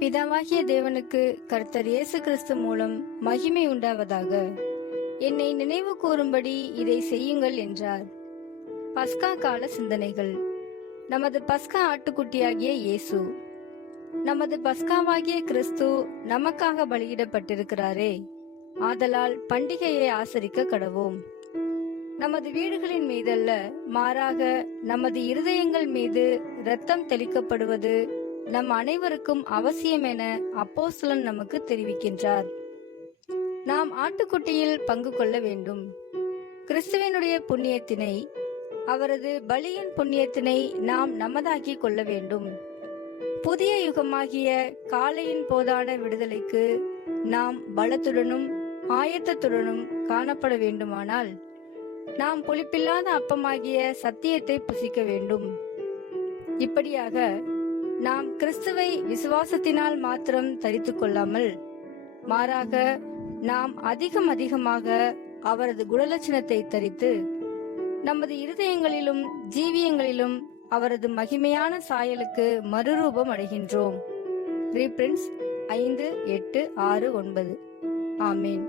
பிதாவாகிய தேவனுக்கு கர்த்தர் இயேசு கிறிஸ்து மூலம் மகிமை உண்டாவதாக. என்னை நினைவு கூறும்படி இதை செய்யுங்கள் என்றார். பஸ்கா கால சிந்தனைகள். நமது பஸ்கா ஆட்டுக்குட்டியாகிய இயேசு, நமது பஸ்காவாகிய கிறிஸ்து நமக்காக பலியிடப்பட்டிருக்கிறாரே, ஆதலால் பண்டிகையை ஆசரிக்க கடவோம். நமது வீடுகளின் மீதல்ல, மாறாக நமது இருதயங்கள் மீது இரத்தம் தெளிக்கப்படுவது நம் அனைவருக்கும் அவசியம் என அப்போஸ்தலன் நமக்கு தெரிவிக்கின்றார். நாம் ஆட்டுக்குட்டியில் பங்கு கொள்ள வேண்டும். கிறிஸ்துவனுடைய புண்ணியத்தினை, அவரது பலியின் புண்ணியத்தினை நாம் நமதாக்கி கொள்ள வேண்டும். புதிய யுகமாகிய காலையின் போதான விடுதலைக்கு நாம் பலத்துடனும் ஆயத்தத்துடனும் காணப்பட வேண்டுமானால் நாம் புளிப்பில்லாத அப்பமாகிய சத்தியத்தை புசிக்க வேண்டும். இப்படியாக நாம் கிறிஸ்துவை விசுவாசத்தினால் மாத்திரம் தரித்துக் கொள்ளாமல், மாறாக நாம் அதிகமாக அவரது குணலட்சணத்தை தரித்து நமது இருதயங்களிலும் ஜீவியங்களிலும் அவரது மகிமையான சாயலுக்கு மறுரூபம் அடைகின்றோம். ரீபிரின்ஸ் 5, 8, 6, 9. ஆமேன்.